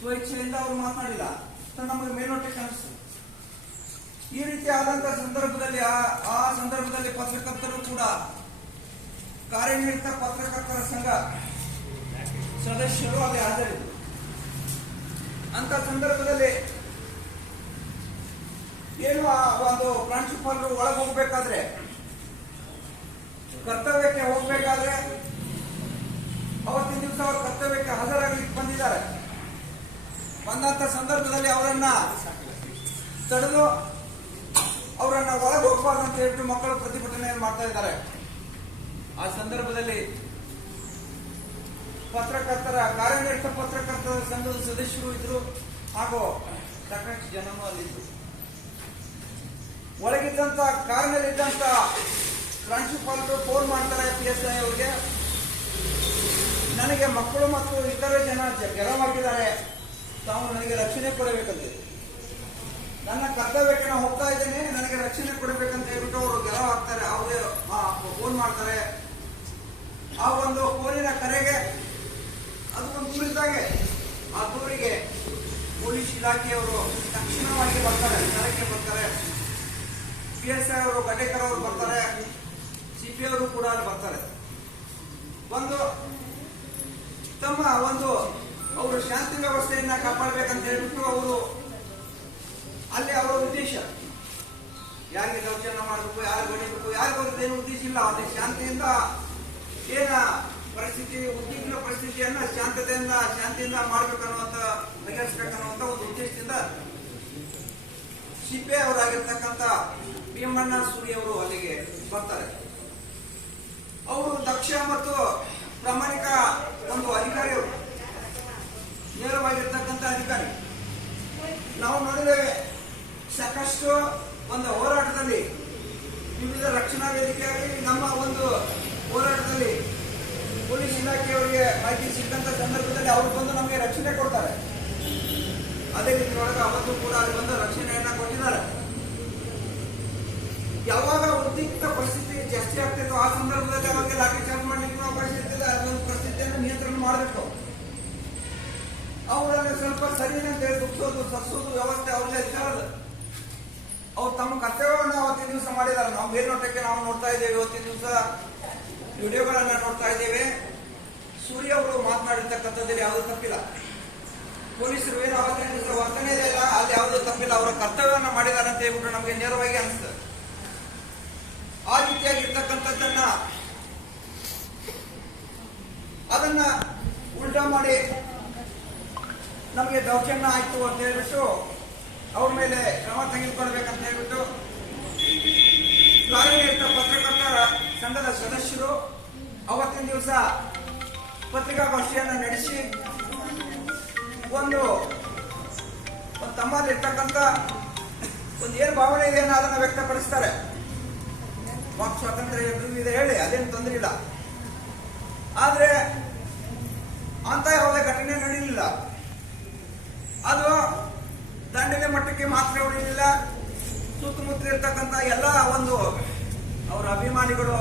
ಸ್ವಇಚ್ಛೆಯಿಂದ ಅವರು ಮಾತನಾಡಿಲ್ಲ. ನಮಗೆ ಮೇಲ್ನೋಟಕ್ಕೆ ಕಾಣಿಸ್ತು. ಈ ರೀತಿ ಆದಂತ ಸಂದರ್ಭದಲ್ಲಿ ಆ ಆ ಸಂದರ್ಭದಲ್ಲಿ ಪತ್ರಕರ್ತರು ಕೂಡ ಕಾರ್ಯನಿರತ ಪತ್ರಕರ್ತರ ಸಂಘ ಸದಸ್ಯರು ಅಲ್ಲಿ ಹಾಜರಿದ್ದರು. ಅಂತ ಸಂದರ್ಭದಲ್ಲಿ ಏನು ಆ ಒಂದು ಪ್ರಾಂಶುಪಾಲರು ಒಳಗೆ ಹೋಗ್ಬೇಕಾದ್ರೆ ಕರ್ತವ್ಯಕ್ಕೆ ಹೋಗ್ಬೇಕಾದ್ರೆ, ಅವತ್ತಿನ ದಿವಸ ಅವರು ಕರ್ತವ್ಯಕ್ಕೆ ಹಾಜರಾಗಲಿಕ್ಕೆ ಬಂದಿದ್ದಾರೆ. ಬಂದಂತ ಸಂದರ್ಭದಲ್ಲಿ ಅವರನ್ನ ತಡೆದು ಅವರನ್ನ ಒಳಗೆ ಹೋಗಬಾರ್ದು ಅಂತ ಹೇಳ್ಬಿಟ್ಟು ಮಕ್ಕಳು ಪ್ರತಿಭಟನೆ ಮಾಡ್ತಾ ಇದ್ದಾರೆ. ಆ ಸಂದರ್ಭದಲ್ಲಿ ಪತ್ರಕರ್ತರ, ಕಾರ್ಯನಿರತ ಪತ್ರಕರ್ತರ ಸಂಘದ ಸದಸ್ಯರು ಇದ್ರು ಹಾಗೂ ಸಾಕಷ್ಟು ಜನನೂ ಅಲ್ಲಿದ್ರು. ಒಳಗಿದ್ದಂತ ಕಾರಿನಲ್ಲಿದ್ದಂತ ಪ್ರಾಂಶುಪಾಲರು ಫೋನ್ ಮಾಡ್ತಾರೆ ಪಿ ಎಸ್ ಐ ಅವರಿಗೆ. ನನಗೆ ಮಕ್ಕಳು ಮತ್ತು ಇತರೆ ಜನ ಜ- ಗೆರವಾಗಿದ್ದಾರೆ ತಾವು ನನಗೆ ರಕ್ಷಣೆ ಕೊಡಬೇಕಂತ. ನನ್ನ ಕರ್ತವ್ಯಕ್ಕೆ ನಾನು ಹೋಗ್ತಾ ಇದ್ದೇನೆ, ನನಗೆ ರಕ್ಷಣೆ ಕೊಡಬೇಕಂತ ಹೇಳ್ಬಿಟ್ಟು ಅವರು ಗೆರವ್ ಹಾಕ್ತಾರೆ ಅವರೇ ಫೋನ್ ಮಾಡ್ತಾರೆ. ಆ ಒಂದು ಫೋನಿನ ಕರೆಗೆ, ಅದು ಒಂದು ದೂರಿದ್ದಾಗೆ ಆ ದೂರಿಗೆ ಪೊಲೀಸ್ ಇಲಾಖೆಯವರು ತಕ್ಷಣವಾಗಿ ಬರ್ತಾರೆ, ಸ್ಥಳಕ್ಕೆ ಬರ್ತಾರೆ. ಪಿ ಎಸ್ ಐ ಅವರು ಗಡೇಕರ್ ಅವರು ಬರ್ತಾರೆ. ಸಿ ಪಿ ಅವರು ಕೂಡ ಅಲ್ಲಿ ಬರ್ತಾರೆ. ಒಂದು ತಮ್ಮ ಒಂದು ಅವರು ಶಾಂತಿ ವ್ಯವಸ್ಥೆಯನ್ನ ಕಾಪಾಡಬೇಕಂತ ಹೇಳ್ಬಿಟ್ಟು ಅವರು ಅಲ್ಲಿ ಅವರ ಉದ್ದೇಶ. ಯಾರಿಗೆ ದೌರ್ಜನ್ಯ ಮಾಡಬೇಕು, ಯಾರು ಹೊಡಿಬೇಕು ಯಾರಿಗೂ ಏನು ಉದ್ದೇಶ ಇಲ್ಲ. ಅಲ್ಲಿ ಶಾಂತಿಯಿಂದ ಏನ ಪರಿಸ್ಥಿತಿ, ಉದ್ವಿಗ್ನ ಪರಿಸ್ಥಿತಿಯನ್ನ ಶಾಂತತೆಯಿಂದ, ಶಾಂತಿಯಿಂದ ಮಾಡ್ಬೇಕನ್ನುವಂತ, ಬಗೆಹರಿಸ್ಬೇಕನ್ನುವಂತ ಒಂದು ಉದ್ದೇಶದಿಂದ ಸಿಪ್ಪೆ ಅವರಾಗಿರ್ತಕ್ಕಂಥ ಭೀಮಣ್ಣ ಸೂರಿ ಅವರು ಅಲ್ಲಿಗೆ ಬರ್ತಾರೆ. ಅವರು ದಕ್ಷ ಮತ್ತು ಒಂದು ಹೋರಾಟದಲ್ಲಿ ವಿವಿಧ ರಕ್ಷಣಾ ವೇದಿಕೆಯಾಗಿ ನಮ್ಮ ಒಂದು ಹೋರಾಟದಲ್ಲಿ ಪೊಲೀಸ್ ಇಲಾಖೆಯವರಿಗೆ ಮಾಹಿತಿ ಸಿಕ್ಕಂತ ಸಂದರ್ಭದಲ್ಲಿ ಅವರು ಬಂದು ನಮಗೆ ರಕ್ಷಣೆ ಕೊಡ್ತಾರೆ. ಅದೇ ರೀತಿ ಒಳಗೆ ಅವತ್ತು ಕೂಡ ಅಲ್ಲಿ ಬಂದು ರಕ್ಷಣೆಯನ್ನ ಕೊಟ್ಟಿದ್ದಾರೆ. ಯಾವಾಗ ಉದ್ದಿಕ್ತ ಪರಿಸ್ಥಿತಿ ಜಾಸ್ತಿ ಆಗ್ತಿತ್ತು ಆ ಸಂದರ್ಭದಲ್ಲಿ ಅವಾಗ ಲಾಠಿ ಚಾರ್ಜ್ ಮಾಡ್ಲಿಕ್ಕೆ ಅವಕಾಶ ಇರ್ತದೆ ಅದೊಂದು ಪರಿಸ್ಥಿತಿಯನ್ನು ನಿಯಂತ್ರಣ ಮಾಡಬೇಕು. ಅವರಲ್ಲಿ ಸ್ವಲ್ಪ ಸರಿ ಅಂತ ಹೇಳಿ ದುಡ್ಸೋದು, ಸರಿಸೋದು ವ್ಯವಸ್ಥೆ ಅವ್ರಲ್ಲೇ ಇರ್ತದೆ ಅವ್ರು ತಮ್ಮ ಕರ್ತವ್ಯವನ್ನು ಅವತ್ತಿನ ದಿವಸ ಮಾಡಿದಾರೆ. ನಾವು ಮೇಲ್ನೋಟಕ್ಕೆ ನಾವು ನೋಡ್ತಾ ಇದ್ದೇವೆ. ಇವತ್ತಿನ ದಿವಸ ವಿಡಿಯೋಗಳನ್ನ ನೋಡ್ತಾ ಇದ್ದೇವೆ. ಸೂರ್ಯ ಅವರು ಮಾತನಾಡಿರ್ತಕ್ಕಂಥದ್ದಲ್ಲಿ ಯಾವುದೂ ತಪ್ಪಿಲ್ಲ. ಪೊಲೀಸರು ಏನು ಅವತ್ತಿನ ದಿವಸ ವರ್ತನೆ ಇಲ್ಲ ಅಲ್ಲಿ ಯಾವುದೂ ತಪ್ಪಿಲ್ಲ. ಅವರ ಕರ್ತವ್ಯವನ್ನ ಮಾಡಿದ್ದಾರೆ ಅಂತ ಹೇಳ್ಬಿಟ್ಟು ನಮಗೆ ನೇರವಾಗಿ ಅನಿಸ್ತದೆ ಆ ರೀತಿಯಾಗಿರ್ತಕ್ಕಂಥದ್ದನ್ನ ಅದನ್ನ ಉಲ್ಟಾ ಮಾಡಿ ನಮಗೆ ದೌರ್ಜನ್ಯ ಆಯ್ತು ಅಂತ ಹೇಳ್ಬಿಟ್ಟು ಅವ್ರ ಮೇಲೆ ಕ್ರಮ ತೆಗೆದುಕೊಳ್ಬೇಕಂತ ಹೇಳ್ಬಿಟ್ಟು ಕಾರ್ಯನಿರತ ಪತ್ರಕರ್ತರ ಸಂಘದ ಸದಸ್ಯರು ಅವತ್ತಿನ ದಿವಸ ಪತ್ರಿಕಾಗೋಷ್ಠಿಯನ್ನು ನಡೆಸಿ ಒಂದು ತಮ್ಮಲ್ಲಿರ್ತಕ್ಕಂಥ ಒಂದು ಏನು ಭಾವನೆ ಇದೆ ಅನ್ನೋ ಅದನ್ನು ವ್ಯಕ್ತಪಡಿಸ್ತಾರೆ. ವಾಕ್ ಸ್ವಾತಂತ್ರ್ಯ ಇದೆ ಹೇಳಿ, ಅದೇನು ತೊಂದರೆ ಇಲ್ಲ. ಆದರೆ ಅಂತ ಯಾವುದೇ ಘಟನೆ ನಡೀಲಿಲ್ಲ. ಅದು ದಂಡನೆ ಮಟ್ಟಕ್ಕೆ ಮಾತ್ರ ಉಳಿಯಲಿಲ್ಲ ಸುತ್ತಮುತ್ತ ಇರ್ತಕ್ಕಂಥ ಎಲ್ಲ ಒಂದು ಅವರ ಅಭಿಮಾನಿಗಳು